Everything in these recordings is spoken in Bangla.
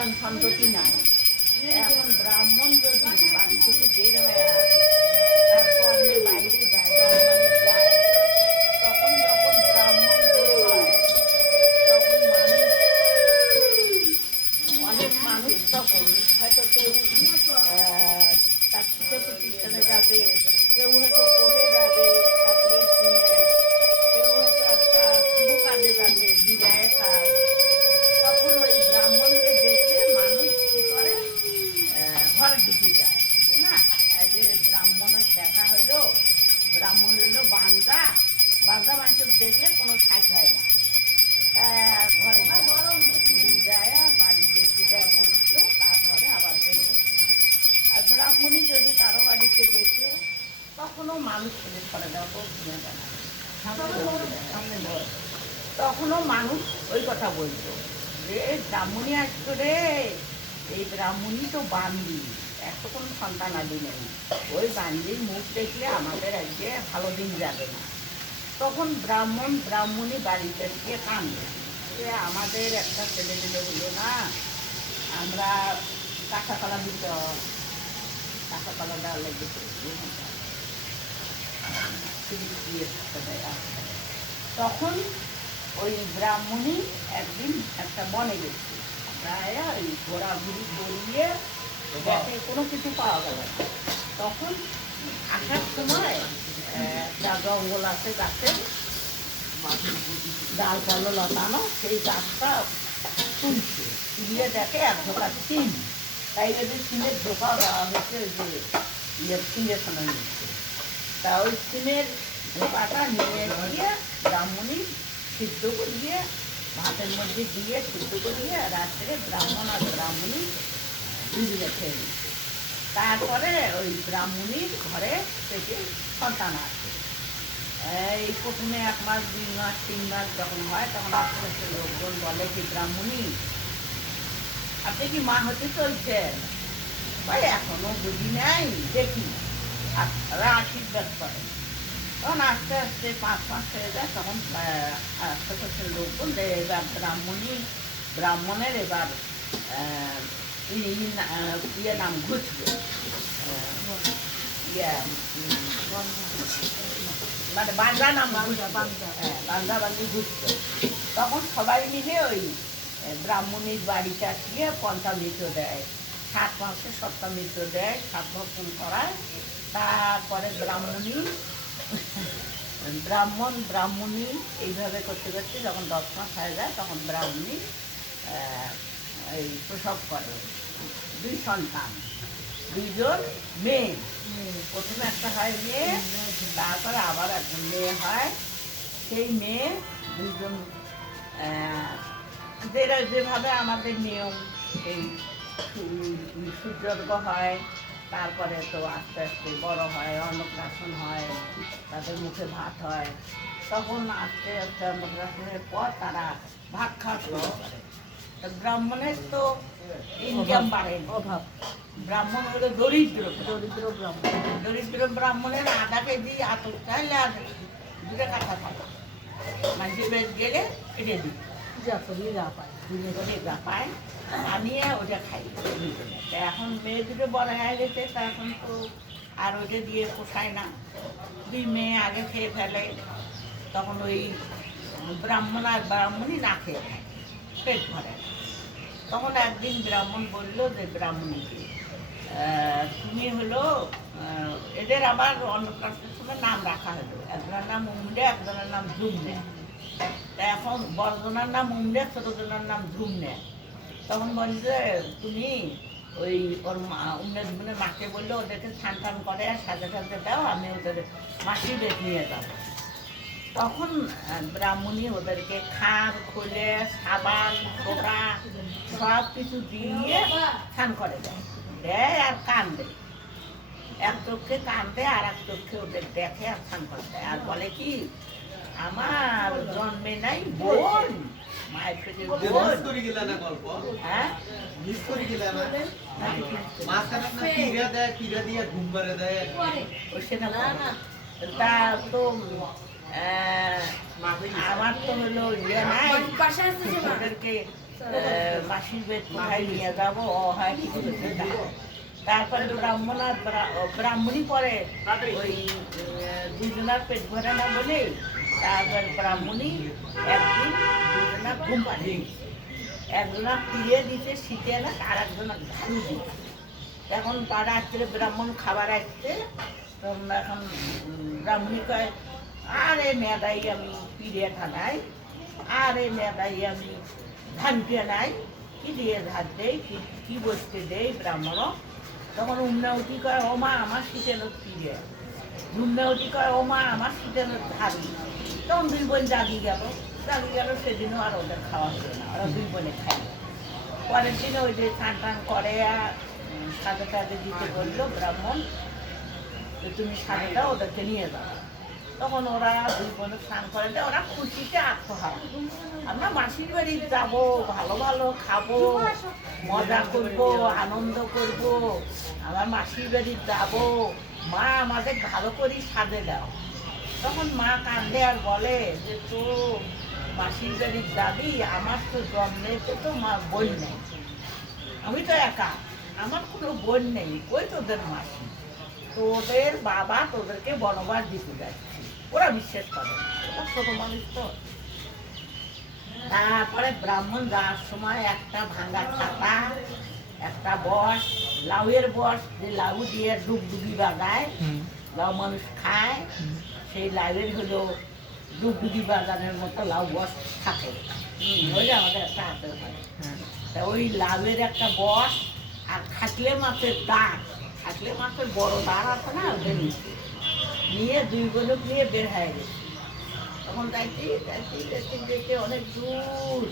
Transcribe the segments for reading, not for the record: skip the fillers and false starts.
সন্তান সন্ততি নাই। এখন ব্রাহ্মণ যদি বাড়ি থেকে বের হয় তার কর্মে বাইরে যায়, জন্মানি যায়, তখন যখন ব্রাহ্মণ বের হয় তখন মানুষ, অনেক মানুষ তখন হয়তো কেউ তার শিক্ষা প্রতিষ্ঠানে যাবে, কেউ হয়তো কোর্টে যাবে, তার কেস নিয়ে, কেউ হয়তো একটা শুভ কাজে যাবে, বিদায় কাজ। তখন ওই ব্রাহ্মণকে দেখলে মানুষ কি করে, ঘরে ঢুকে যায় না, যে ব্রাহ্মণের দেখা হইলো, ব্রাহ্মণ হইলো বান্দা, বান্দা মানুষ দেখলে কোনো সাইট হয় না, ঘরে ঘুরি যায়, বাড়িতে যায় বসলো, তারপরে আবার বের হলো। আর ব্রাহ্মণী যদি কারো বাড়িতে গেছে তখনও মানুষ ছেলে করে দেওয়া শুনে যায় না, সামনে বল, তখনও মানুষ ওই কথা বলতো যে ব্রাহ্মণী আসতো রে, এই ব্রাহ্মণী তো বান্দি, এত কোনো সন্তান আদি নেই, ওই বান্দির মুখ দেখলে আমাদের আজকে ভালো দিন যাবে না। তখন ব্রাহ্মণ ব্রাহ্মণী বাড়িতে গিয়ে কান্দে যে আমাদের একটা ছেলে দিলে হলো না, আমরা কাঁচাকলা দিত, কাঁচাকলা দেওয়া লেগেছে, তখন ওই ব্রাহ্মণী একদিন একটা বনে গেছে, প্রায় ওই ঘোরাঘুরি করিয়ে দেখে কোনো কিছু পাওয়া গেল না। তখন আসার সময় একটা জঙ্গল আছে, গাছের ডালপালা লতানো, সেই গাছটা তুলছে, তুলিয়ে দেখে এক ধোকা সিম, তাই যদি সিমের ধোকা দেওয়া হয়েছে ওই যে সিমের সময় নিচ্ছে, তা ওই সিমের ধোকাটা নিয়ে দিয়ে ব্রাহ্মণী সিদ্ধ করিয়ে ভাতের মধ্যে দিয়ে সিদ্ধ করিয়ে রাত্রে ব্রাহ্মণ আর ব্রাহ্মণী ভিজিয়ে খেয়ে, তারপরে ওই ব্রাহ্মণীর ঘরে থেকে সন্তান আসে। এই প্রথমে 1 মাস 2 মাস 3 মাস যখন হয় তখন আস্তে আস্তে লোকজন বলে কি ব্রাহ্মণী আপনি কি মা হতে চলছেন? ভাই এখনো বুঝি নাই, দেখি, আপনারা আশীর্বাদ করেন। তখন আস্তে আস্তে 5 মাস হয়ে যায়, তখন আস্তে আস্তে লোকজন এবার ব্রাহ্মণের এবার ইয়ে নাম ঘুষবে, মানে বাংলা নাম বাংলা বান্ধি ঘুরতো। তখন সবাই মিলে ওই ব্রাহ্মণীর বাড়িতে আসলে পঞ্চামৃত দেয়, 7 মাসে সপ্তামৃত দেয়, 7 ভক্ষণ করায়। তারপরে ব্রাহ্মণী এইভাবে করতে করতে যখন 10 মাস হয়ে যায় তখন ব্রাহ্মণী এই প্রসব করে 2 সন্তান, 2 জন মেয়ে। প্রথমে একটা হয় মেয়ে, তারপরে আবার একজন মেয়ে হয়। সেই মেয়ে 2 জন যেভাবে আমাদের নিয়ম, এই সূর্যর্ঘ হয়, তারপরে তো আস্তে আস্তে বড় হয়, অন্নপ্রাশন হয়, তাদের মুখে ভাত হয়, তখন আস্তে আস্তে অন্নপ্রাশনের পর তারা ভাত খাওয়া শুরু করে। ব্রাহ্মণের তো ইনকাম বাড়ে, অভাব, ব্রাহ্মণ হলো দরিদ্র ব্রাহ্মণের আধা কেজি আতর চাইলে আর 2 কাঁচা থাকে, মাঝে বেশ গেলে এটা দিই যা পায় আনিয়ে ওটা খাই। এখন মেয়ে 2 বড় হয়ে গেছে, তা এখন তো আর ওটা দিয়ে পোষায় না, 2 মেয়ে আগে খেয়ে ফেলে, তখন ওই ব্রাহ্মণ আর ব্রাহ্মণই না খেয়ে খায়, পেট ভরে। তখন একদিন ব্রাহ্মণ বললো যে ব্রাহ্মণীকে তুমি হলো এদের আবার অন্নপ্রাশনের সময় নাম রাখা হলো, একজনের নাম উমরে, একজনের নাম ঝুমনে। তা এখন বড়জনের নাম উমরে, ছোটজনের নাম ঝুমনে। তখন বলছে তুমি ওই ওর উমরে ঝুমনের মাকে বললো ওদেরকে স্নান টান করে আর সাজে দাও, আমি ওদের মাসি বেশ নিয়ে যাবো। তখন ব্রাহ্মণী ওদেরকে খার খোলে সাবান সোডা সব কিছু দিয়ে স্নান করে দেয় আর কান্দে, এক চোখে কান্দে আর এক চোখে ওদের দেখে আর স্নান করে দেয়, আর বলে কি আমার জন্মে নাই বোন, মায়ের পেটে বোন। হ্যাঁ তা তো আমার তো হলো ইয়ে নাই, ওদেরকে মাসির বেদ কোথায় নিয়ে যাবো হয় কিছু কিছু না। তারপরে ব্রাহ্মণ আর ব্রাহ্মণই পরে ওই দুজনার পেট ভরে না বলেই তারপর ব্রাহ্মণই একদিন দুজনা ঘুম পাড়িয়ে দিচ্ছে, একজনা ফিরে দিতে শীতে না আর একজনা ঘালু দিচ্ছে। এখন রাত্রে ব্রাহ্মণ খাবার আসছে, এখন ব্রাহ্মণী কয় আরে মেদাই আমি পিড়ে ঠানাই, আরে মেদাই আমি ধান পিয়ে নাই, কি দিয়ে ধান দেই কি বসতে দেই ব্রাহ্মণ। তখন উন্নতি কয় ও মা আমার শীতের পিড়ে, উন্নতি কয় ও মা আমার শীতের ধারি। তখন দুই বোন জাগি গেল, সেদিনও আর ওদের খাওয়া হলো না, ওরা দুই বোনে খায়। পরের দিনে ওই যে স্নান টান করে সাথে সাথে দিতে বললো ব্রাহ্মণ, তুমি সাথেটা ওদেরকে নিয়ে যাও। তখন ওরা দুই বোনে স্নান করে দেয়, ওরা খুশিতে আত্মহারা। আমরা মাসির বাড়ি যাবো, ভালো ভালো খাবো, মজা করবো, আনন্দ করব, আমার মাসির বাড়ি যাবো, মা আমাদের ভালো করে সাজে দাও। তখন মা কান্দে আর বলে যে তো মাসির বাড়ি যাবি, আমার তো জন্মেতে তো মা বোন নেই, আমি তো একা, আমার কোনো বোন নেই, ওই তোদের মাসি, তোদের বাবা তোদেরকে বনবাস দিতে যাচ্ছে। ওরা বিশ্বাস করে, ওরা ছোট মানুষ তো। তারপরে ব্রাহ্মণ যাওয়ার সময় একটা ভাঙা ছাতা, একটা বস, লাউয়ের বস, যে লাউ দিয়ে ডুগডুগি বাজায়, লাউ মানুষ খায়, সেই লাউয়ের হলো ডুগডুগি বাজানোর মতো লাউ বস থাকে, ওইটা আমাদের একটা হাতে হয়। তা ওই লাউয়ের একটা বস আর খাটলে মাছের দাঁত, খাটলে মাছের বড় দাঁত আছে না, ওদের নিয়ে দুই বোনক নিয়ে বের হয়ে গেছে। তখন যাইতে যাইতে যাইতে যেতে অনেক দূর,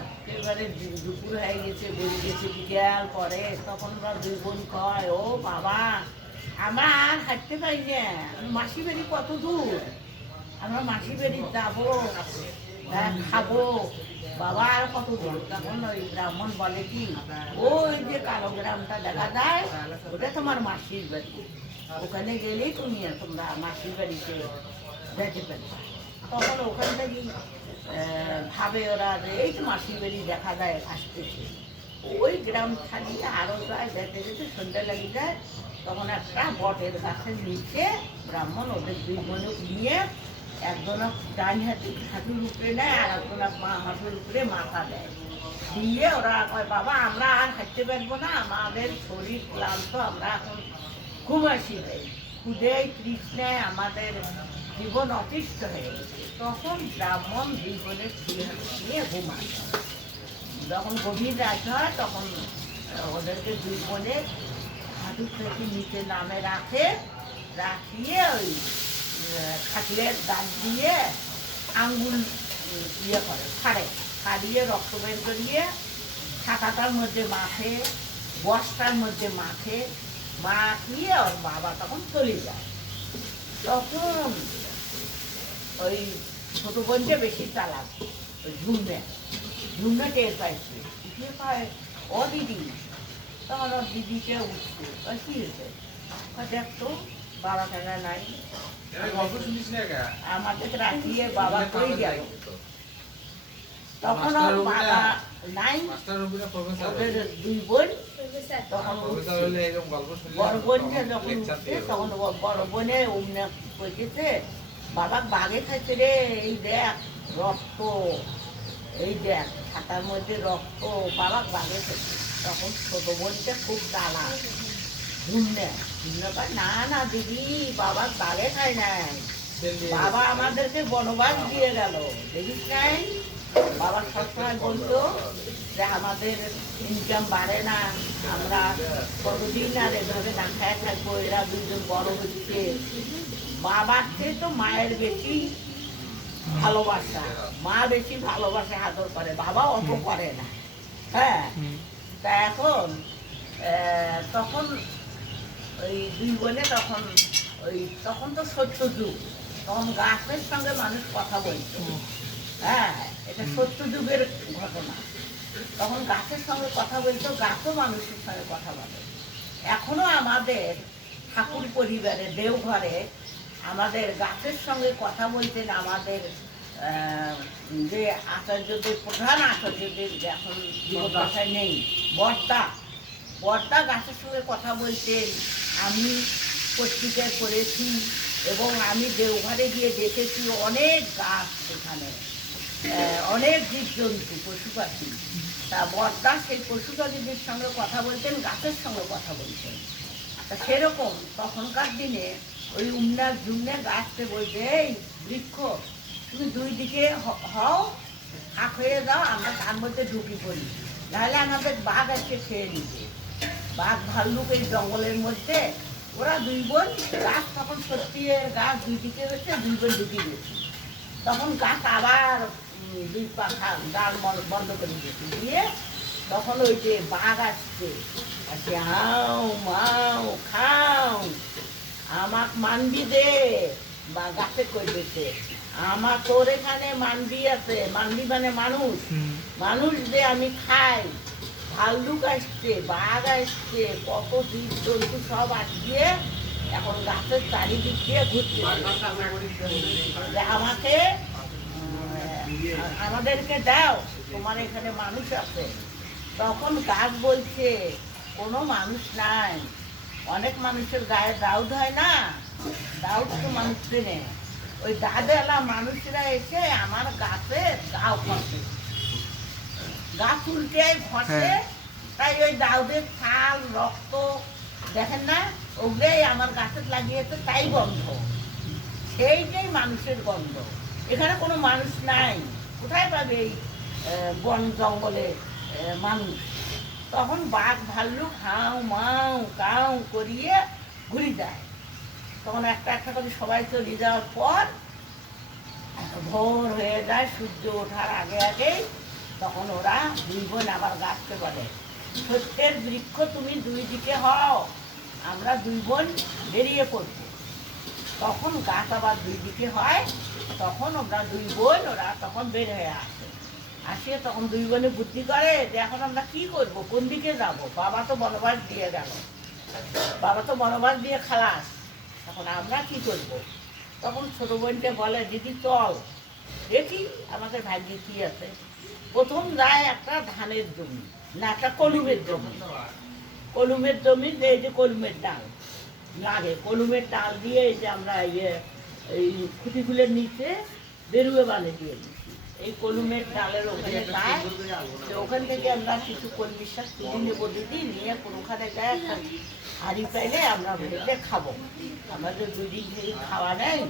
একেবারে দুপুর হয়ে গেছে, বেরিয়ে গেছে বিকেল পরে। তখন ওরা দুই বোন কয় ও বাবা আমরা আর হাঁটতে পারি না, মাসি বাড়ি কত দূর, আমরা মাসি বাড়ি যাবো, খাবো, বাবা আর কত দূর। তখন ওই ব্রাহ্মণ বলে কি ওই যে কালো গ্রামটা দেখা যায় ওটা তোমার মাসির বাড়ি, ওখানে গেলেই তোমরা মাসির বাড়িতে যেতে পারবে। তখন ওখান থেকে ভাবে ওরা যে এই তো মাসির বাড়ি দেখা যায় আসতেছে। ওই গ্রাম ছাড়িয়ে আরো যায়, যেতে যেতে সন্ধ্যা লেগে যায়। তখন একটা বটের গাছের নিচে ব্রাহ্মণ ওদের দুই বোনক নিয়ে একজনা ডান হাঁটুর উপরে নেয় আর একজনা হাঁটুর উপরে মাথা দেয়, দিয়ে ওরা কয় বাবা আমরা আর হাঁটতে পারবো না, আমাদের শরীর ক্লান্ত, আমরা এখন ঘুমাসি দেয়, ক্ষুদে তৃষ্ণায় আমাদের জীবন অতিষ্ঠ হয়ে গেছে। তখন ব্রাহ্মণ দুই বোনের নিয়ে ঘুমায়। যখন গভীর রাত হয় তখন ওদেরকে দুই বোনে হাঁটু থেকে নিচে নামে রাখে, রাখিয়ে ওই খাটলের দাঁত দিয়ে আঙ্গুল ইয়ে করে ছাড়িয়ে রক্ত বের করিয়ে ছাতাটার মধ্যে মাখে, বস্তার মধ্যে মাখিয়ে ওর বাবা তখন চলে যায়। তখন ওই ছোট বোনটা বেশি চালাক, ওই ঝুমনে টের পাইছে, পায় ও দিদি। তখন ওর দিদিকে উঠছে, কি হয়েছে, দেখতো বাবা কেন নাই, আমাদের রাখিয়ে বাবা কই গেল। তখন ওর বাবা নাই, ওদের দুই বোন। তখন বড় বোনকে যখন উঠছে তখন বড় বোনে অমনে কইতেছে বাবা বাঘে খাইছে রে, এই দেখ রক্ত, এই দেখ ছাতার মধ্যে রক্ত, বাবা বাঘে খাইছে। তখন ছোট বোনটা খুব চালা, ঘুমনে পায় না না দিদি বাবা বাঘে খায় নাই, বাবা আমাদেরকে বনবাস দিয়ে গেল, দেখিস নাই। বাবা সবসময় বলতো যে আমাদের ইনকাম বাড়ে না, আমরা কতদিন আর এভাবে না খায় থাকবো, এরা দুজন বড় হচ্ছে। বাবার চেয়ে তো মায়ের বেশি ভালোবাসা, মা বেশি ভালোবাসা আদর করে, বাবা অত করে না। হ্যাঁ, তা এখন তখন ওই দুই বোনে তখন তো সত্য যুগ, তখন গাছের সঙ্গে মানুষ কথা বলতো। হ্যাঁ, এটা সত্য যুগের ঘটনা। তখন গাছের সঙ্গে কথা বলতো, গাছও মানুষের সঙ্গে কথা বলে। এখনো আমাদের ঠাকুর পরিবারে দেওঘরে আমাদের গাছের সঙ্গে কথা বলতেন আমাদের আহ, যে আচার্যদের প্রধান আচার্যদের এখন জীবদ্দশায় নেই, বর্দা বর্দা গাছের সঙ্গে কথা বলতেন। আমি পত্রিকায় পড়েছি এবং আমি দেওঘরে গিয়ে দেখেছি অনেক গাছ সেখানে, অনেক জীবজন্তু পশু পাখি। তা বর্দা সেই পশু পাখিদের সঙ্গে কথা বলতেন, গাছের সঙ্গে কথা বলতেন। তা সেরকম তখনকার দিনে ওই উমনার জুমনে গাছকে বলতে, এই বৃক্ষ তুমি দুই দিকে হও, ফাঁক হয়ে যাও, আমরা তার মধ্যে ঢুকি পড়ি, নাহলে আমাদের বাঘ এসে খেয়ে নিবে। বাঘ ভাল্লুক এই জঙ্গলের মধ্যে, ওরা দুই বোন গাছ, তখন সত্যি গাছ দুই দিকে হচ্ছে, দুই বোন ঢুকিয়ে গেছে। তখন গাছ আবার দুই পাখা ডাল বন্ধ করে দিয়েছে, দিয়ে তখন ওই যে বাঘ আসছে, আসে হাও মাও খাও, আমাক মানবি দে, বা গাছে কই দিতে, আমার তোর এখানে মানবি আছে, মানবি মানে মানুষ, মানুষ দে আমি খাই। ভাল্লুক আসছে, বাঘ আসছে, কত জীব জন্তু সব আসছে, এখন গাছের চারিদিক দিয়ে ঘুরছে, আমাকে আমাদেরকে দাও, তোমার এখানে মানুষ আছে। তখন গাছ বলছে কোনো মানুষ নাই, অনেক মানুষের গায়ে দাউদ হয় না, দাউদ তো মানুষ চেনে, ওই দাদেলা মানুষরা এসে আমার গাছে গাও খসে, গাছ উল্টে ঘষে, তাই ওই দাউদের ছাল রক্ত দেখেন না, ওগুলোই আমার গাছে লাগিয়েছে, তাই গন্ধ, সেইটাই মানুষের গন্ধ। এখানে কোনো মানুষ নাই, কোথায় পাবে এই বন জঙ্গলে মানুষ? তখন বাঘ ভাল্লুক হাউ মাউ কাউ করিয়ে ঘুরি যায়। তখন একটা একটা করে সবাই চলে যাওয়ার পর ভোর হয়ে যায়, সূর্য ওঠার আগে আগেই, তখন ওরা দুই বোন আবার গাছকে বলে, সত্যের বৃক্ষ তুমি দুই দিকে হও, আমরা দুই বোন বেরিয়ে পড়ব। তখন গাছ আবার দুই দিকে হয়, তখন ওরা দুই বোন ওরা তখন বের হয়ে আসে, আসিয়ে তখন দুই বোনে বুদ্ধি করে যে এখন আমরা কি করব, কোন দিকে যাব, বাবা তো বনবাস দিয়ে গেল, বাবা তো বনবাস দিয়ে খালাস, এখন আমরা কি করব? তখন ছোট বোনকে বলে, দিদি চল দেখি আমাদের ভাগ্যে কি আছে। প্রথম যায় একটা ধানের জমি, না একটা কলুমের জমি, কলুমের জমি, এই যে কলুমের ডাল লাগে, কলুমের ডাল দিয়ে এই যে আমরা এই খুঁটিগুলোর নিচে বেরুয়ে বানিয়ে দিয়ে দিচ্ছি, এই কলুমের ডালের ওখানে যায়, ওখান থেকে আমরা কিছু কলমি শাক তুলে নেবো দিদি, নিয়ে কোনোখানে যায় একটা হাঁড়ি পাইলে আমরা ভেজে খাবো, আমাদের দুদিন থেকে খাওয়া নেই।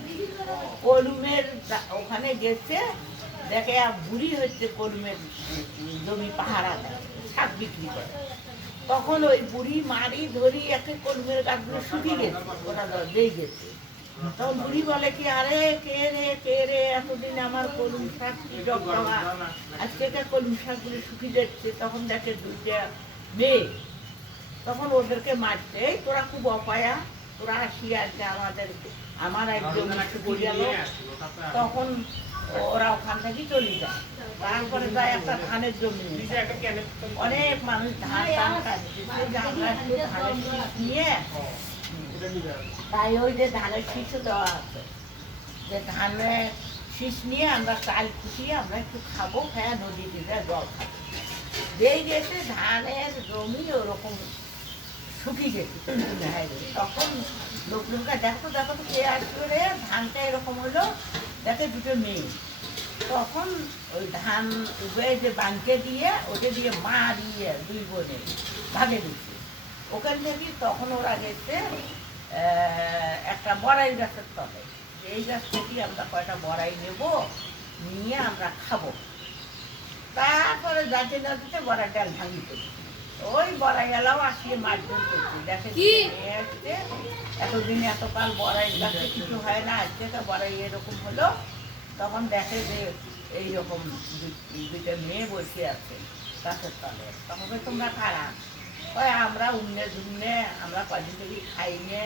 কলুমের ওখানে গেছে, দেখে বুড়ি হচ্ছে কলুমের জমি পাহারা দেয়, শাক বিক্রি করে। তখন ওই বুড়ি মারি ধরি একে কলমের গাছগুলো শুকিয়ে গেছে, ওরা দিয়ে গেছে। তখন বুড়ি বলে কি, আরে কে রে এতদিন আমার কলম শাক জগা, আজকে কলম শাকগুলো শুকিয়ে যাচ্ছে। তখন দেখে দুইটা মেয়ে, তখন ওদেরকে মারছে, তোরা খুব অপায়া, তোরা আসিয়ে আসছে আমার একজন শুকিয়ে গেল। তখন ওরা ওখান থেকে চলে যায়, তারপরে যায় একটা ধানের জমি, অনেক মানুষ ধান কাটছে, আমরা একটু ধানের শীষ নিয়ে, তাই ওই যে ধানের শীষও দেওয়া আছে, যে ধানের শীষ নিয়ে আমরা চাল ফুটিয়ে আমরা একটু খাবো, খায় নদীতে যায় জল খাবো। যেই গেছে ধানের জমি ওরকম শুকিয়ে গেছে, তখন লোকজনকে দেখো দেখো তো কে আসবে রে, ধানটা এরকম হলো, দেখে দুটো মেয়ে। তখন ওই ধান উবে যে বাঁধতে দিয়ে ওটা দিয়ে মারিয়ে দুই বোনে ভাগে দিচ্ছে ওখান থেকে। তখন ওরা গেছে একটা বড়াই গাছের তলে, এই গাছ থেকে আমরা কয়টা বড়াই নেব, নিয়ে আমরা খাবো। তারপরে যাতে না দিতে বড়াই ডাল ভাঙি করছি, ওই বড়াই এলাও আসিয়ে মারধর করছি, দেখে মেয়ে আসছে, এতদিন এতকাল বড়াই গাছে কিছু হয় না, আজকে তো বড়াই এরকম হলো। তখন দেখে যে এইরকম দুইটা মেয়ে বসে আছে গাছের তলে। তখন তোমরা কারা? ওই আমরা উন্নে ঝুমনে, আমরা কদিন থেকে খাই নে,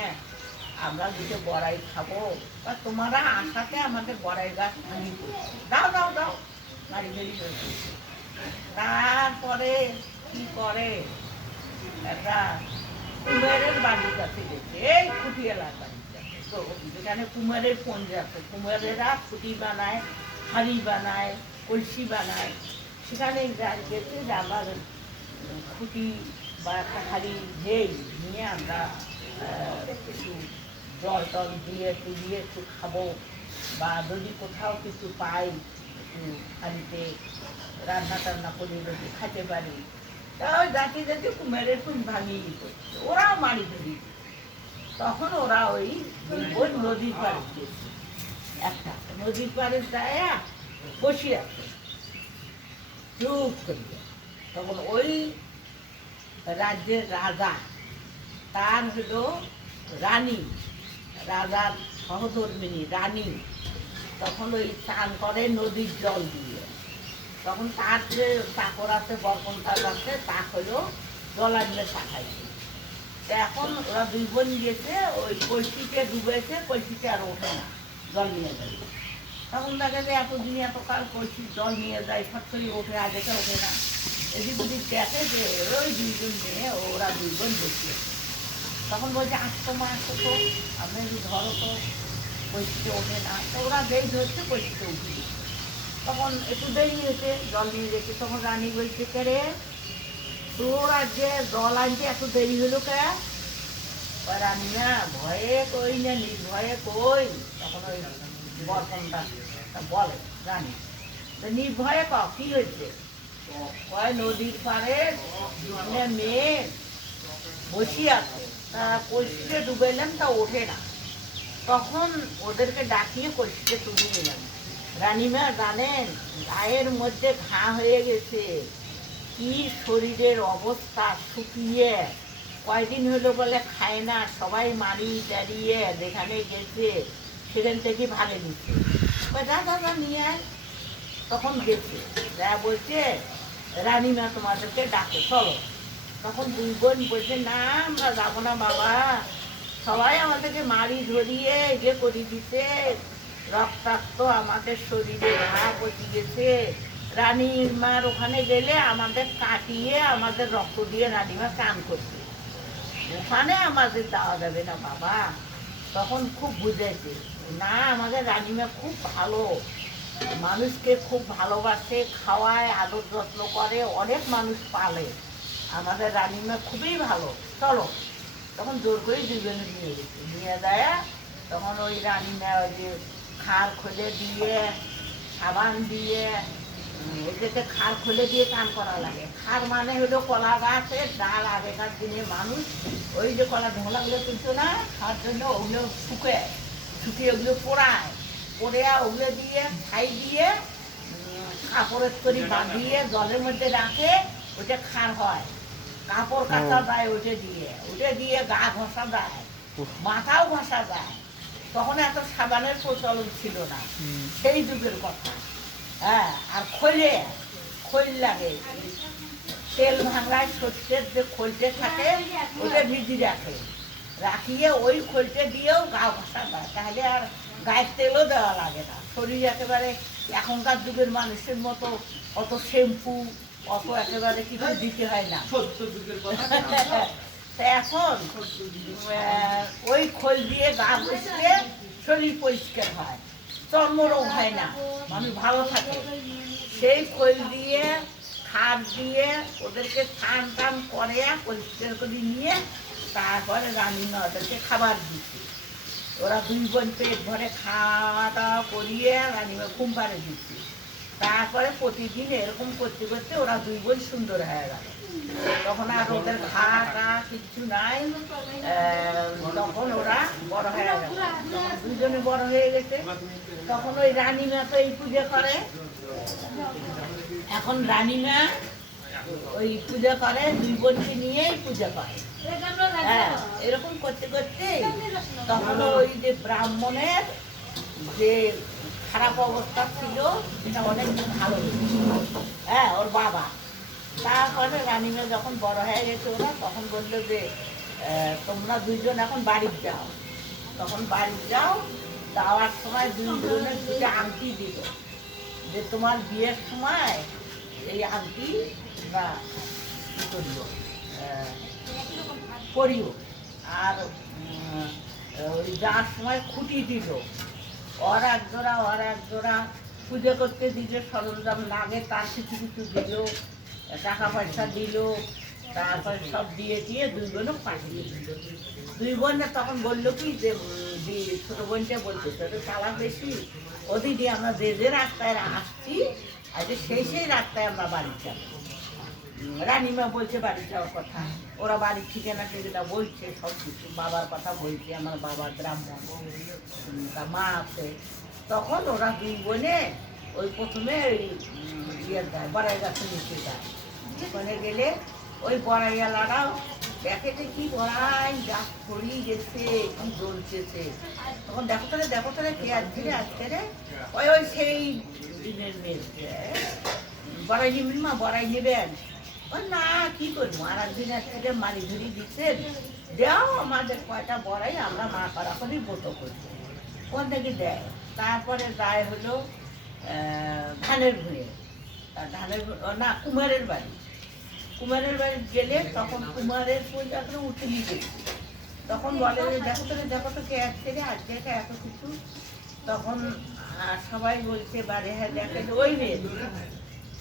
আমরা দুটো বড়াই খাবো, বা তোমরা আশাতে আমাদের বড়াই গাছ ভাঙি করছি, দাও দাও দাও, বাড়ি বেরিয়ে হয়েছে। তারপরে কি করে, একটা কুমারের বাড়ির কাছে গেছে, এই খুঁটি এলাকার, তো যেখানে কুমারের পঞ্জে আছে, কুমারেরা খুঁটি বানায়, হাঁড়ি বানায়, কলসি বানায়। সেখানে গেছে যে আমার খুঁটি বা একটা হাঁড়ি ঢেই নিয়ে আমরা একটু জল টল দিয়ে তুলিয়ে একটু খাবো, বা যদি কোথাও কিছু পাই একটু হাঁড়িতে রান্না টান্না করে যদি খেতে পারি। তা ওই জাতি জাতি মেরে খুব ভাঙিয়ে দিত, ওরাও মারি ধরি। তখন ওরা ওই নদীর পাড়ে গিয়েছে, একটা নদীর পাড়ে যায় বসে আছে চুপ করিয়া। তখন ওই রাজ্যের রাজা, তার হলো রানী, রাজার সহধর্মিনী রানী, তখন ওই স্নান করে নদীর জল দিয়ে। তখন তার যে চাকর আছে, বরকন্থার আছে, তা হলো জল আনলে পাঠাইছে। এখন ওরা দুই বোন গিয়েছে, ওই কলসিতে ডুবেছে, কলসিতে আর ওঠে না, জল নিয়ে যায়। তখন দেখা যায় এতদিন এতকাল কলসির জল নিয়ে যায়, ফট করে ওঠে, আজ এটা ওঠে না। এদিক ওদিক দেখে যে ওই দুইজন মেয়ে, ওরা দুই বোন বসিয়েছে। তখন বলছে আসতো মা, আসতো তো, আপনি যদি ধরো তো, কলসিতে ওঠে না। তো ওরা যেই ধরছে কলসিতে উঠে। তখন একটু দেরি হয়েছে, জল নিয়ে যেতে। তখন রানী বলছে কে রে, তোর আজকে জল আনতে এত দেরি হলো কে? রানী না ভয়ে কই না, নির্ভয়ে কই। তখন ওই বরকন্থা বলে রানী, নির্ভয়ে কি হয়েছে? কয় নদীর পাড়ে দুজনে মেয়ে বসি আছে, তা কলসিতে ডুবাইলাম, তা ওঠে না। তখন ওদেরকে ডাকিয়ে কলসিতে তুলে নিলাম। রানীমা জানেন, গায়ের মধ্যে ঘা হয়ে গেছে, কি শরীরের অবস্থা, শুকিয়ে কয়দিন হলো বলে খায় না, সবাই মারি দাঁড়িয়ে যেখানে গেছে সেখান থেকে ভাগে দিচ্ছে। যা দাদা নিয়ে আয়। তখন গেছে, যা বলছে রানীমা তোমাদেরকে ডাকে, চলো। তখন দুই বোন বলছে না, আমরা যাবো না বাবা, সবাই আমাদেরকে মারি ধরিয়ে যে করে দিতে, রক্তাক্ত আমাদের শরীরে ঘা পচে গেছে। রানীর মার ওখানে গেলে আমাদের কাটিয়ে আমাদের রক্ত দিয়ে রানীমা চান করছে, ওখানে আমাদের যাওয়া যাবে না বাবা। তখন খুব বুঝেছে, না আমাদের রানীমা খুব ভালো, মানুষকে খুব ভালোবাসে, খাওয়ায়, আদর যত্ন করে, অনেক মানুষ পালে, আমাদের রানীমা খুবই ভালো, চলো। তখন জোর করে দুজনে নিয়ে গেছে, নিয়ে যায়। তখন ওই রানীমা ওই যে খাড় খুলে দিয়ে, সাবান দিয়ে, ওদেরকে খাড় খুলে দিয়ে চান করা লাগে। খাড় মানে হলো কলা গাছের ডাল, আগেকার দিনে মানুষ ওই যে কলা ঢোলাগুলো তুলতো না খাওয়ার জন্য, ওগুলো শুকিয়ে ওগুলো পোড়ায়, পরে ওগুলো দিয়ে ছাই দিয়ে কাপড়ের তরি বাঁধিয়ে জলের মধ্যে রাখে, ওইটা খাড় হয়। কাপড় কাচা যায় ওইটা দিয়ে গা ঘষা যায়, মাথাও ঘষা যায়। তখন এত সাবানের প্রচলন ছিল না, সেই যুগের কথা। হ্যাঁ, আর খৈল লাগে, তেল ভাঙায় সর্ষের যে খোলটে থাকে ওটা ভিজি রাখিয়ে ওই খোলটে দিয়েও গা ঘষা যায়, তাহলে আর গায়ের তেলও দেওয়া লাগে না। শরীর একেবারে এখনকার যুগের মানুষের মতো অত শ্যাম্পু, অত একেবারে কিছু দিতে হয় না। এখন ওই খোল দিয়ে গা ঘষলে শরীর পরিষ্কার হয়, চর্মরোগ হয় না, মানুষ ভালো থাকে। সেই খোল দিয়ে, খাট দিয়ে ওদেরকে স্নান টান করে পরিষ্কার করে নিয়ে তারপরে রানীমা ওদেরকে খাবার দিচ্ছে। ওরা দুই বোন পেট ভরে খাওয়া দাওয়া করিয়ে রানীমা ঘুম পাড়ে দিচ্ছে। তারপরে প্রতিদিন এরকম করতে করতে ওরা দুই বোন সুন্দর হয়ে গেল। তখন আর ওদের খাওয়া টাওয়া কিচ্ছু নাই। তখন ওরা বড় হয়ে গেল, দুজনে বড় হয়ে গেছে। তখন ওই রানীমা তো এই পুজো করে, এখন রানীমা ওই পূজা করে, দুই বোনকে নিয়েই পূজা করে। হ্যাঁ, এরকম করতে করতে তখন ওই যে ব্রাহ্মণের যে খারাপ অবস্থা ছিল সেটা অনেক ভালো হয়েছে। হ্যাঁ, ওর বাবা। তারপরে রানীমা যখন বড় হয়ে গেছে ওরা, তখন বললো যে তোমরা দুইজন এখন বাড়ি যাও। তখন বাড়ি যাও, যাওয়ার সময় দুইজনের দুটো আংটি দিল, যে তোমার বিয়ের সময় এই আংটি বা কী করিও, করিও। আর ওই যাওয়ার সময় খুঁটি দিল, ওর এক জোড়া পুজো করতে দিলে সরঞ্জাম লাগে তার কিছু কিছু দিল, টাকা পয়সা দিল, তারপরে সব দিয়ে দিয়ে দুই বোনও পাঠিয়ে দিল। দুই বোনে তখন বললো কি যে ছোট বোনটা বলছে তোদের চালাক বেশি, ও দিদি আমরা যে যে রাস্তায় আসছি আজকে সেই রাস্তায় আমরা বাড়ি যাবো। রানীমা বলছে বাড়ি যাওয়ার কথা, ওরা বাড়ির ঠিকানা টিকানা বলছে, সব কিছু বাবার কথা বলছে, আমার বাবা ব্রাহ্মণ, তার মা আছে। তখন ওরা দুই বোনে ওই প্রথমে ওই ইয়ে দেয় বড়াই গাছের নিচে যায়, ওখানে গেলে ওই বড়াইয়ালারাও দেখে যে কি বড়াই গাছ ছড়িয়ে গেছে, কি জ্বলতেছে। তখন দেখো তাহলে কে আসছে রে আজকে রে, ওই ওই সেই দিনের মেয়ে বড়াই নিবেন মা, বড়াই নেবেন? না কি করবো, আর একদিন থেকে মারি ধরি দিচ্ছেন, দেও আমাদের কয়টা বড়াই আমরা মা করা করি ব্রত করি, কোন থেকে দেয়। তারপরে যায় হলো ধানের ভুঁয়ে, ধানের না কুমারের বাড়ি, কুমারের বাড়ি গেলে তখন কুমারের পূজা উঠেই গেছে। তখন বলে দেখো তো কে আসছে রে আজকে এত কিছু। তখন সবাই বলছে বাড়ি, হ্যাঁ দেখে ওই মেয়ে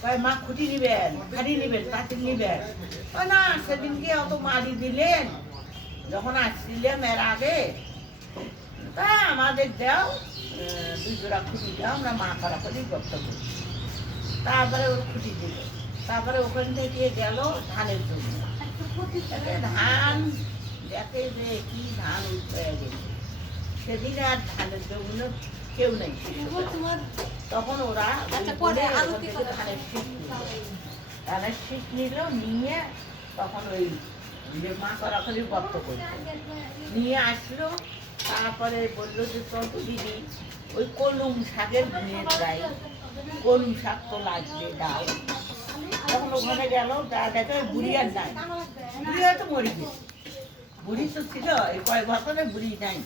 কয় মা খুঁটি নিবেন, হাড়ি নিবেন, পাতিল নিবেন। ও না সেদিনকে অত মারি দিলেন যখন আসছিলাম এর আগে, তা আমাদের দাও দুই জোড়া খুঁটি দাও, আমরা মা করা করি গপ্ত করি। তারপরে ওর খুঁটি দিল, তারপরে ওখান থেকে গেল ধানের জন্য। ধান দেখে যে কি ধান উঠে গেছে, সেদিন আর ধানের জন্য কেউ নেই। তখন ওরা ধানের শীত নিল, নিয়ে তখন ওই যে মা করাকরি গর্ত করলো নিয়ে আসলো। তারপরে বললো যে তত দিদি ওই কলম শাকের ভুঁয়ের গায়ে কলম শাক তো লাগবে ডাল। তখন ওখানে গেল, তা দেখে বুড়ি আর নাই, বুড়ি হয়তো মরে গেছে, বুড়ি তো ছিল এই কয়েক বছরে বুড়ি নাই।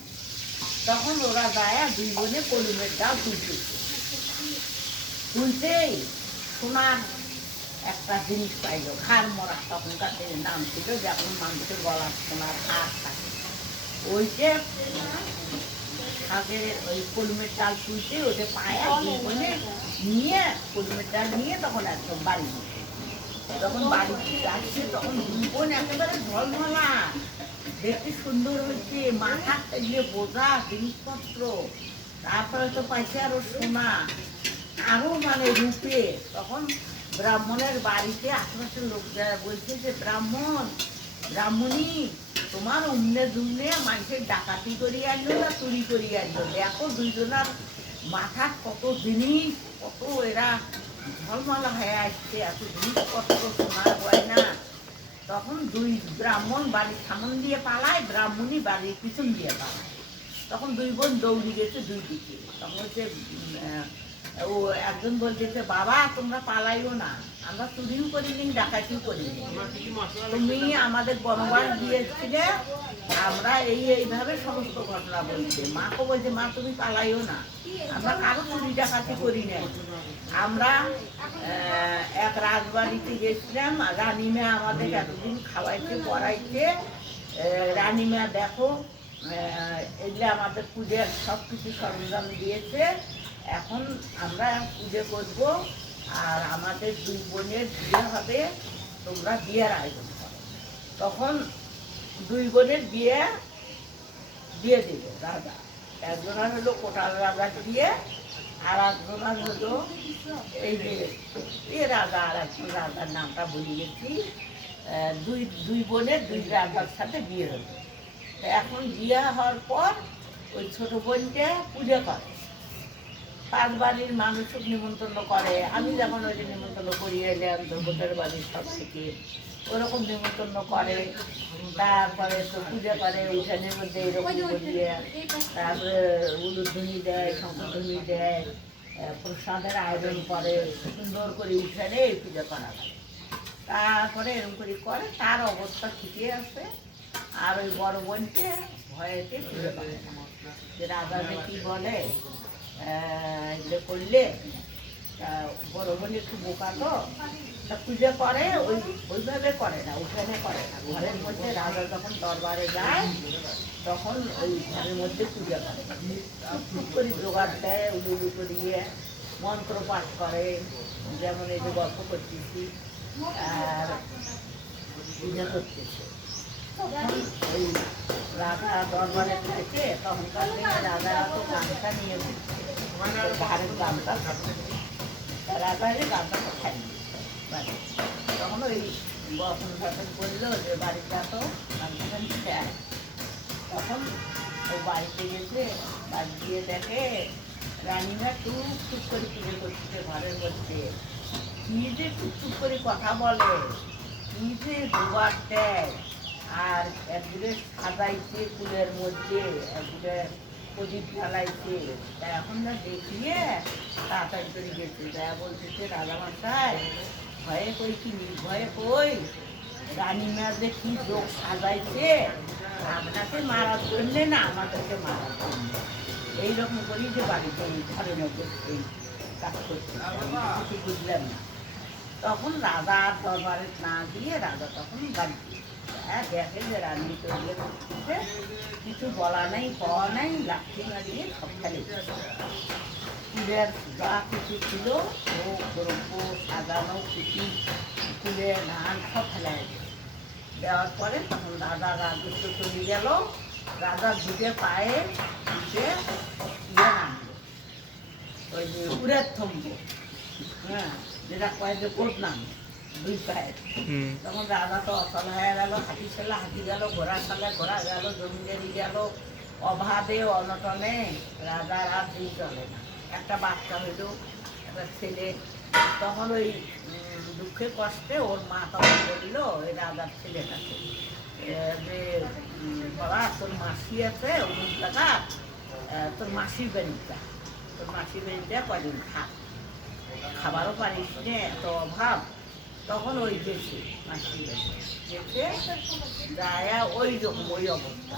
তখন ওরা যায় দুই বোনে কলমের ডাল তুলতেই সোনার একটা জিনিস পাইল, খার মরা, তখনকার দিনের নাম ছিল যখন মানুষের গলার সোনার হার থাকে, ওইটা শাকের ওই কলমের ডাল তুলতে ওটা পায়ে দুই বোনে নিয়ে কলমের ডাল নিয়ে তখন একদম বাড়ি বসে। যখন বাড়িতে যাচ্ছে তখন দুই বোন একেবারে ঝলঝলা, দেখতে সুন্দর হয়েছে, মাথা তেলে বোঝা জিনিসপত্র, তারপরে তো পাইছে আরো সোনা, আরো মানে রূপে। তখন ব্রাহ্মণের বাড়িতে আশেপাশের লোক বলছে যে ব্রাহ্মণী তোমার অমনে দুমনে মানুষের ডাকাতি করি আনলো না চুরি করি আনলো, দেখো দুইজনার মাথা কত জিনিস, কত এরা ঝলমলা হয়ে আসছে, এত জিনিসপত্র সোনার গয়না। তখন দুই ব্রাহ্মণ বাড়ির সামন দিয়ে পালায়, ব্রাহ্মণী বাড়ির পিছন দিয়ে পালায়। তখন দুই বোন দৌড়ি গেছে দুই দিকে। তখন হচ্ছে ও একজন বলতেছে বাবা তোমরা পালাইও না, আমরা চুরিও করিনি ডাকাতিও করিনি, তুমি আমাদের বনবাস দিয়েছিলে, আমরা এইভাবে সমস্ত ঘটনা বলছে। মাকে বলছে মা তুমি পালাইও না, আমরা কারো চুরি ডাকাতি করি নাই। আমরা এক রাজবাড়িতে গেছিলাম, রানীমা আমাদের এতদিন খাওয়াইতে পড়াইতে, রানীমা দেখো এগুলো আমাদের পূজার সব কিছু সরঞ্জাম দিয়েছে, এখন আমরা পুজো করব আর আমাদের দুই বোনের বিয়ে হবে, তোমরা বিয়ের আয়োজন করো। তখন দুই বোনের বিয়ে দিয়ে দিল রাজা, একজনের হলো কোটাল রাজার বিয়ে, আর একজনের হলো এই যে রাজা, আর একজন রাজার নামটা বলে গেছি, দুই বোনের দুই রাজার সাথে বিয়ে হলো। এখন বিয়ে হওয়ার পর ওই ছোট বোনকে পুজো করে, পাঁচ বাড়ির মানুষকে নিমন্ত্রণ করে। আমি যখন ওই যে নিমন্ত্রণ করিয়ে এলাম দুর্গতের বাড়ির সব থেকে, ওরকম নিমন্ত্রণ করে। তারপরে তো পুজো করে উঠানের মধ্যে এরকম করিয়ে, তারপরে উলুধ্বনি দেয়, শঙ্করধ্বনি দেয়, প্রসাদের আয়োজন করে, সুন্দর করে উঠানে এই পুজো করা হয়। তারপরে এরকম করে তার অবস্থা ঠিকই আছে। আর ওই বড় বোনকে ভয়েতে পুজো করে না, যে রাজা যে কি বলে এগুলো করলে, বড় বোন একটু বোকা তো, তা পুজো করে ওইভাবে করে না, উঠানে করে না, ঘরের মধ্যে রাজা যখন দরবারে যায় তখন ওই ঘরের মধ্যে পুজো করে, টুকটুক করে জোগাড় দেয়, উলু করিয়ে মন্ত্র পাঠ করে, যেমন এই যে গল্প করতেছি আর পূজা করতেছে। তখন ওই রাধা দরবারে থেকে তখনকার দিনে রাধা তো গানটা নিয়ে ঘুরছে, ধারের গানটা রাধা যে গানটা কোথায় বাড়ি। তখন ওই বখন ঘটন বললো যে বাড়িটা তো গানটা নিতে আয়। তখন ওই বাড়িতে গেছে, বাড়ি গিয়ে দেখে রানীরা টুক করে পুজো করছে ঘরের মধ্যে। কি যে টুকটুক করে কথা বলে, কি যে দুবার দেয়, আর একদিকে সাজাইছে ফুলের মধ্যে, একদিকে প্রদীপ জ্বালাইছে। তা এখন না দেখিয়ে তাড়াতাড়ি করে গেছে, যা বলতেছে রাজামশাই ভয়ে কই কি নির্ভয়ে কই রানীমা যে কি লোক সাজাইছে, আপনাকে মারার জন্যে না আমাদেরকে মারার জন্য। এইরকম করি যে বাড়িতে ঘরের মধ্যে এই কাজ করছে, কিছু বুঝলেন না। তখন রাজা আর দরবারে না দিয়ে রাজা তখন বাড়িতে দেখে যে রানী তৈরি করছে, কিছু বলা নেই পাওয়া নেই, লাঠি মারিয়ে সব ফেলে ফুলের যা কিছু ছিল ও দ্রব্য সাজানো কিছু ফুলের নান সব ফেলে দেওয়ার পরে তখন রাজা রাজত্ব চলে গেল। রাজা ঢুকে পায়ে ঢুকে ইয়ে নামলো, ওই যে উড়ের থম্ব, হ্যাঁ যেটা কয় যে কোট নাম দুই পায়ে। তখন রাজা তো অচল হয়ে গেল, হাতি ছেলে হাতি গেল, ঘোড়া ছালে ঘোড়া গেল, জমিদারি গেল, অভাবে অনটনে রাজার আর দিন চলে না। একটা বাচ্চা হইল, একটা ছেলে। তখন ওই দুঃখে কষ্টে ওর মা তখন বলল ওই রাজার ছেলেটাকে যে বাবা তোর মাসি আছে অমুক জায়গা, তোর মাসির বাড়িটা, তোর মাসির বাড়িটা কদিন থাক, খাবারও পারিস নে এত অভাব। তখন ওই গেছে মাসির বাড়ি, গেছে যায় ওই রকম ওই অবস্থা।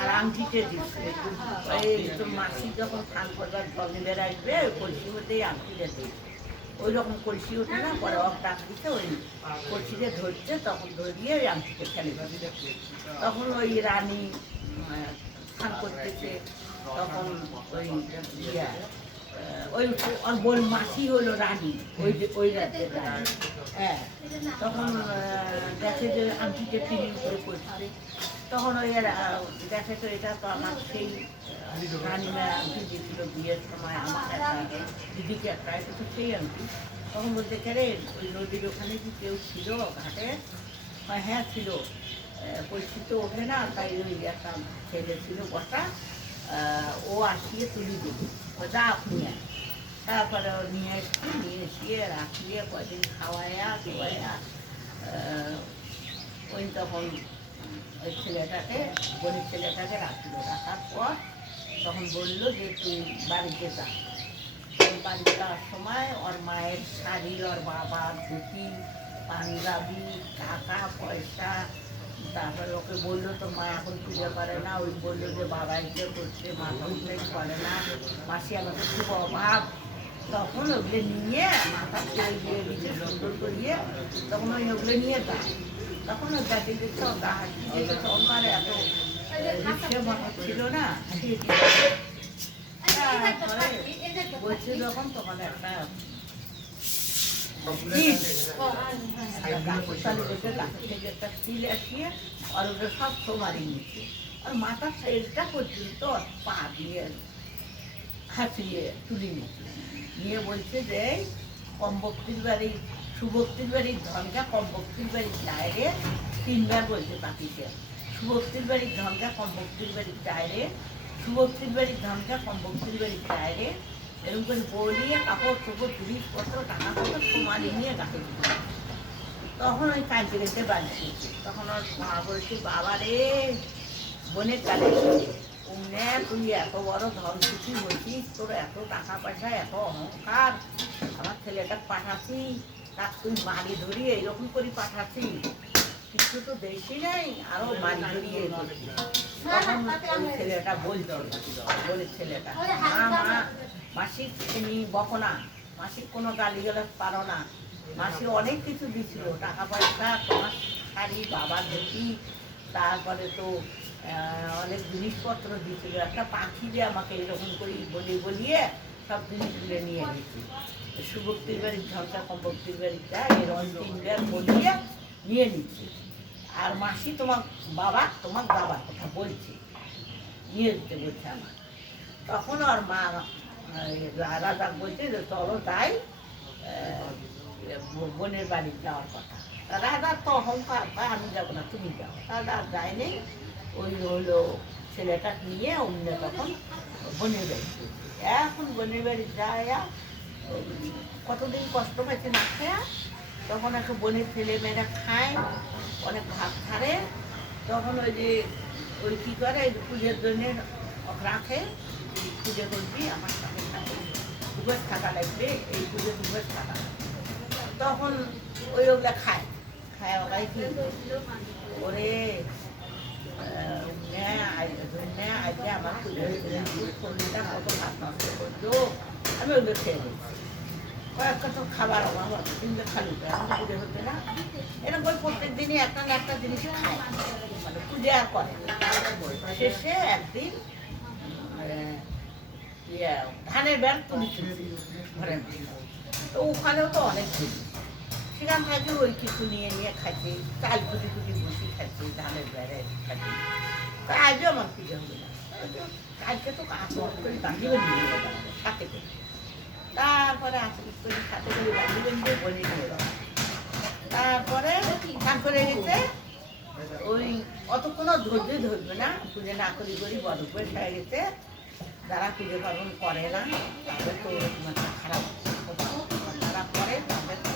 আর আংটিতে দিচ্ছে ওই তোর মাসি যখন স্নান করবার জল নিবে আসবে ওই কলসি হতেই আংটিতে দিচ্ছে, ওই রকম কলসি ওঠে না, পরে অফ ডাক দিতে ওই কলসিতে ধরছে, তখন ধরিয়ে ওই আংটিতে ফেলে দিচ্ছে। তখন ওই রানী স্নান করতেছে, তখন ওই ইয়া ওই ওর বোন মাসি হলো রানী, ওই যে ওই রাজ্যের রানী। হ্যাঁ তখন দেখে যে আংটিতে ফিরিং করে করছে, তখন ওই দেখে তো এটা তো আমার সেই রানীমা আংটি দিয়েছিল বিয়ের সময় আমার একটা দিদিকে একটা, এটা তো সেই আংটি। তখন বলতে রে ওই নদীর ওখানে কি কেউ ছিল ঘাটে? হ্যাঁ ছিল, কলসি তো ওঠে না, তাই ওই একটা ছেলে ছিল বসা, ও আসিয়ে তুলি দিল, যা আপনি। তারপরে ও নিয়ে এসছি, নিয়ে এসিয়ে রাখিয়ে কয়দিন খাওয়াইয়া খাওয়াইয়া ওই তখন ওই ছেলেটাকে গরিব ছেলেটাকে রাখলো। রাখার পর তখন বললো যে তুই বাড়িতে যা। বাড়িতে যাওয়ার সময় ওর মায়ের শাড়ি, ওর বাবার ধুতি পাঞ্জাবি টাকা পয়সা, তারপরে ওকে বললো তো মা এখন পুজো করে না, ওই বললো যে বাবা ইচ্ছে করছে, মা কমপ্লেন করে না, মাসি আমাদের খুব অভাব। তখন ওগুলো নিয়ে মাথা চলে দিয়ে দিচ্ছে সুন্দর করিয়ে, তখন ওই ওগুলো নিয়ে যায়। তখন ওই গাড়ি দিচ্ছে গা হাঁটি দিয়ে তখন এত রিক্সা মোটর ছিল না, তারপরে বলছে যখন তখন একটা একটা স্টিল আসিয়ে আর ওটা সব সোমারি নিচ্ছে, আর মাথার সাইডটা পর্যন্ত পা দিয়ে হাঁচিয়ে তুলে নিচ্ছে। নিয়ে বলছে যে কমবক্তির বাড়ি সুভক্তির বাড়ির ধনকা কমবক্তির বাড়ির চায়রে, তিনবার বলছে পাখিতে, সুভক্তির বাড়ির ধনকা কমবক্তির বাড়ির চায়রে, সুভক্তির বাড়ির ধনকা কমবক্তির বাড়ির চায়রে, এরকম করে বলিয়ে কাপড় চোপড় জিনিসপত্র টাকা পত্র সোমালি নিয়ে গাছে দিচ্ছে। তখন ওই কাঁদতে কাঁদতে বাড়ি দিয়েছে। তখন ওর মা বলছে বাবা রে বোনের কালে উমনে তুই এত বড় ধন খুশি হয়েছিস, তোর এত টাকা পয়সা এত অহংকার, আমার ছেলেটা পাঠাচ্ছি তার তুই মারি ধরিয়ে এইরকম করে পাঠাচ্ছি, কিছু তো দেশই নেই আরো মারি ধরিয়ে। তখন ওই ছেলেটা বলছিল, বোনের ছেলেটা মা মা মাসিক তুমি বকো না, মাসিক কোনো গালি গালাজ পারো না, মাসি অনেক কিছু দিছিল টাকা পয়সা, তোমার শাড়ি বাবার ধুতি, তারপরে তো অনেক জিনিসপত্র দিয়েছিল। একটা পাখি যে আমাকে এরকম করে বলিয়ে সব জিনিসগুলো নিয়ে গেছি। সুভক্তির বাড়ির ঝলকা কম্বক্তির বাড়িটা এরকম তিনবার বলিয়ে নিয়ে নিচ্ছি। আর মাসি তোমার বাবার কথা বলছে, নিয়ে দিতে বলছে আমার। তখন ওর মা রাজা বলছে যে চলো তাই বোনের বাড়ি যাওয়ার কথা। রাজার তো অহংকার, আমি যাবো না, তুমি যাও। রাজা যায়নি, ওই হলো ছেলেটা নিয়ে অন্য তখন বোনের বাড়ি। এখন বোনের বাড়ি যায়, কতদিন কষ্ট পাইছে না খায়া, তখন একটা বোনের ছেলে মেয়েরা খায়, অনেক ভাত ছাড়ে। তখন ওই যে ওই কী করে পুজোর জন্য রাখে, পুজো করবি আমার সাথে উপোস থাকা লাগবে, এই পুজো উপোস থাকা। তখন ওই ওগুলা খায় ওরাই কি ওরে আজকে আমার শরীরটা কত ভাত নষ্ট করছো, আমি ওগুলো খেয়ে নিচ্ছি। কয়েকটা তো খাবার আমার কিন্তু খালি পুজো হচ্ছে না, এরকম করে প্রত্যেক দিনই একটা না একটা জিনিস খায়, মানে পুজো আর করে। শেষে একদিন ধানের ব্যাগ তুলেছিল ঘরের, তো ওখানেও তো অনেক ছিল, সেখান থেকে ওই কিছু নিয়ে খাচ্ছে, চাল কুটি বসি খাচ্ছে, ধানের বেড়ে খাচ্ছে। তা আজও আমার পুজো হবে না, কালকে তো কাজ করে বাঁধিয়ে নিয়ে সাথে করে, তারপরে করে সাথে করে বাঁধিয়ে নিয়ে বলে নিয়ে যাওয়া। তারপরে করে গেছে, ওই অতক্ষণও ধৈর্য ধরবে না, পুজো না করি বড় বয়স হয়ে গেছে। যারা পুজো পার্বণ করে না তাদের তো মাথা খারাপ, যারা করে তাদের তো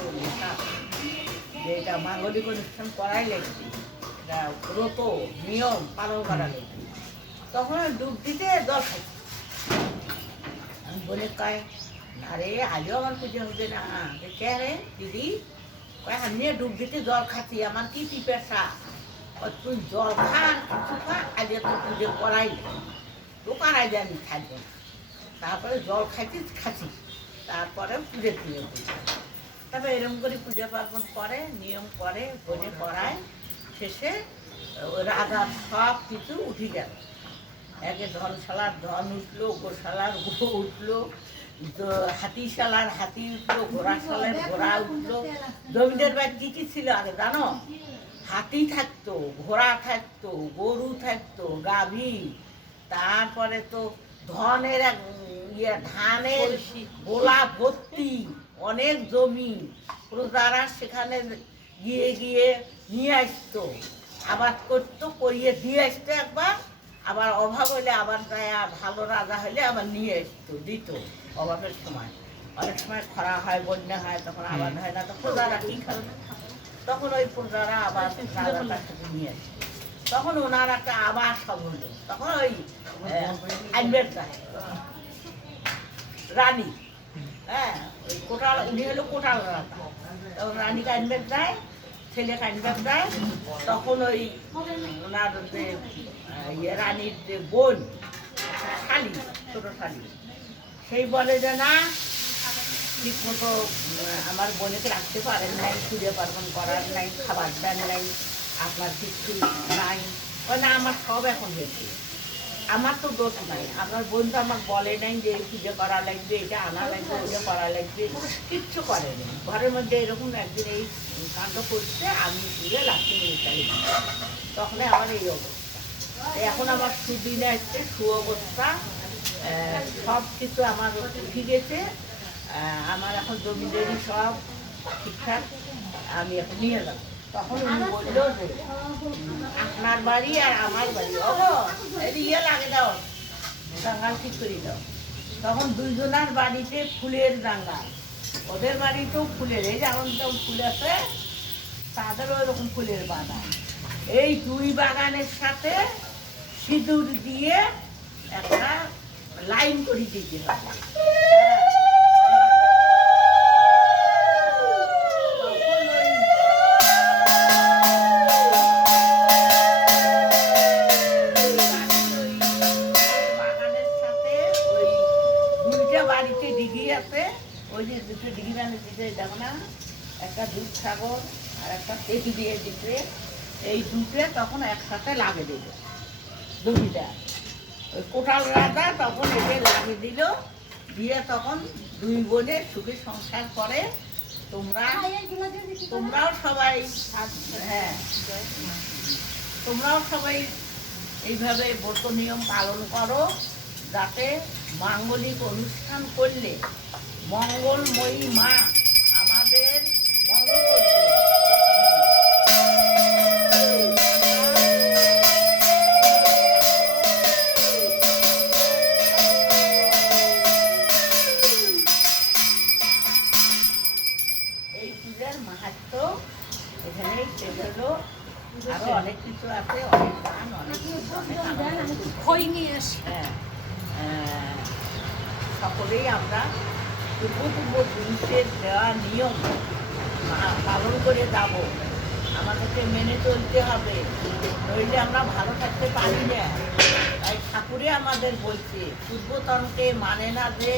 যে এটা মাঙ্গলিক অনুষ্ঠান করাই লাগবে, এটা ব্রত নিয়ম পালন করা লাগবে। তখন ডুব দিতে জল খাইছে, আমি বলে কয় আরে আজও আমার পুজো হবে না, কে রে দিদি? কয় আমি ডুব দিতে জল খাচ্ছি, আমার কি পিপাসা, তুই জল খা কিছু খা, আজ তো পুজো করাই দোকান আজ আমি থাকবো না। তারপরে জল খাচ্ছি, তারপরে পুজো করছি। তারপরে এরকম করে পূজা পার্বণ করে, নিয়ম করে, ভোজে করায়। শেষে রাজা সব কিছু উঠে গেল, একে ধনশালার ধন উঠলো, গোশালার গো উঠলো, হাতিশালার হাতি উঠলো, ঘোড়াশালার ঘোড়া উঠলো। জমিদার বাড়ি কি কি ছিল আগে জানো? হাতি থাকতো, ঘোড়া থাকতো, গরু থাকতো, গাভী, তারপরে তো ধানের ধানের গোলা ভর্তি অনেক জমি, প্রজারা সেখানে গিয়ে নিয়ে আসতো, আবাদ করতো, করিয়ে দিয়ে আসতো একবার, আবার অভাব হলে আবার যায়, ভালো রাজা হলে আবার নিয়ে আসতো, দিত অভাবের সময়। অনেক সময় খরা হয়, বন্যা হয়, তখন আবাদ হয় না, তো প্রজারা কি খাবে, তখন ওই প্রজারা আবার রাজার কাছে নিয়ে আসতো। তখন ওনার একটা আবার সব হলো, তখন ওই আইনবের রানী, হ্যাঁ ওই কোটাল, উনি হলো কোটাল রাজা, তখন রানীকে আইনবের যায়, ছেলেকে আইনবের যায়। তখন ওই ওনার যে রানীর যে বোন শালি, ছোট শালি, সেই বলে যে না ঠিক মতো আমার বোনকে রাখতে পারেন নাই, পুজো পার্বণ করার নাই, খাবার দেন নাই, আপনার কিছু নাই। ওই না আমার সব এখন হয়েছে, আমার তো দোষ নাই, আপনার বোন তো আমাকে বলে নাই যে পুজো করা লাগবে, এটা আনা লাগবে, ওইটা করা লাগবে, কিচ্ছু করেনি। ঘরের মধ্যে এরকম একদিন এই কাণ্ড করছে, আমি পুজো লাঠি নিয়ে চাই, তখন আমার এই অবস্থা। এখন আমার সুদিনে আসছে, সুঅবস্থা, সব কিছু আমার উঠে গেছে, আমার এখন জমিদারি সব ঠিকঠাক, আমি এখন নিয়ে যাবো। তখন উনি বললো যে আপনার বাড়ি আর আমার বাড়ি ইয়ে লাগে দাও, দাঙ্গাল ঠিক করে দাও। তখন দুইজনার বাড়িতে ফুলের দাঙ্গাল, ওদের বাড়িতেও ফুলের, এই যেমন যেমন ফুল আছে তাদেরও ওরকম ফুলের বাগান। এই দুই বাগানের সাথে সিঁদুর দিয়ে একটা লাইন করে দিতে হবে। ওই যে দুটো ডিগি বানিয়ে দিতে দেখো না, একটা দুধ সাগর আর একটা তেকি দিয়ে দিতে, এই দুটো তখন একসাথে লাগে দিল জমিদার। ওই কোটাল রাজা তখন এতে লাগিয়ে দিল, দিয়ে তখন দুই বোনে সুখে সংসার করে। তোমরাও সবাই, হ্যাঁ, তোমরাও সবাই এইভাবে ব্রত নিয়ম পালন করো, যাতে মাঙ্গলিক অনুষ্ঠান করলে মঙ্গলময়ী মা আমাদের মঙ্গল করবে। এই পূজার মাহাত্ম্য এখানেই শেষ হলো। আরো অনেক কিছু আছে, অনেক গান, অনেক সকলেই আমরা পূর্ব পুরুষের দেওয়া নিয়ম পালন করে যাব। আমাদেরকে মেনে চলতে হবে, নইলে আমরা ভালো থাকতে পারি না। তাই ঠাকুরে আমাদের বলছে, পূর্বতনকে মানে না যে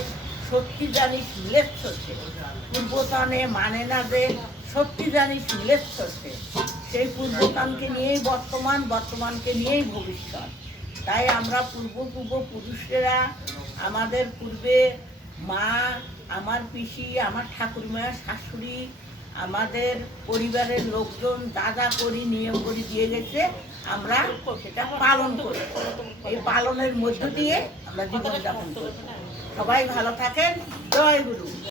সত্যি জানিস মিলেচ্ছে, পূর্বতনে মানে না যে সত্যি জানিস মিলেচ্ছে। সেই পূর্বতনকে নিয়েই বর্তমান, বর্তমানকে নিয়েই ভবিষ্যৎ। তাই আমরা পূর্বপুরুষেরা, আমাদের পূর্বে মা, আমার পিসি, আমার ঠাকুরমা, শাশুড়ি, আমাদের পরিবারের লোকজন যা যা করি নিয়ম করে দিয়ে গেছে, আমরা সেটা পালন করি। এই পালনের মধ্য দিয়ে আমরা জীবনযাপন করি। সবাই ভালো থাকেন। জয় গুরু।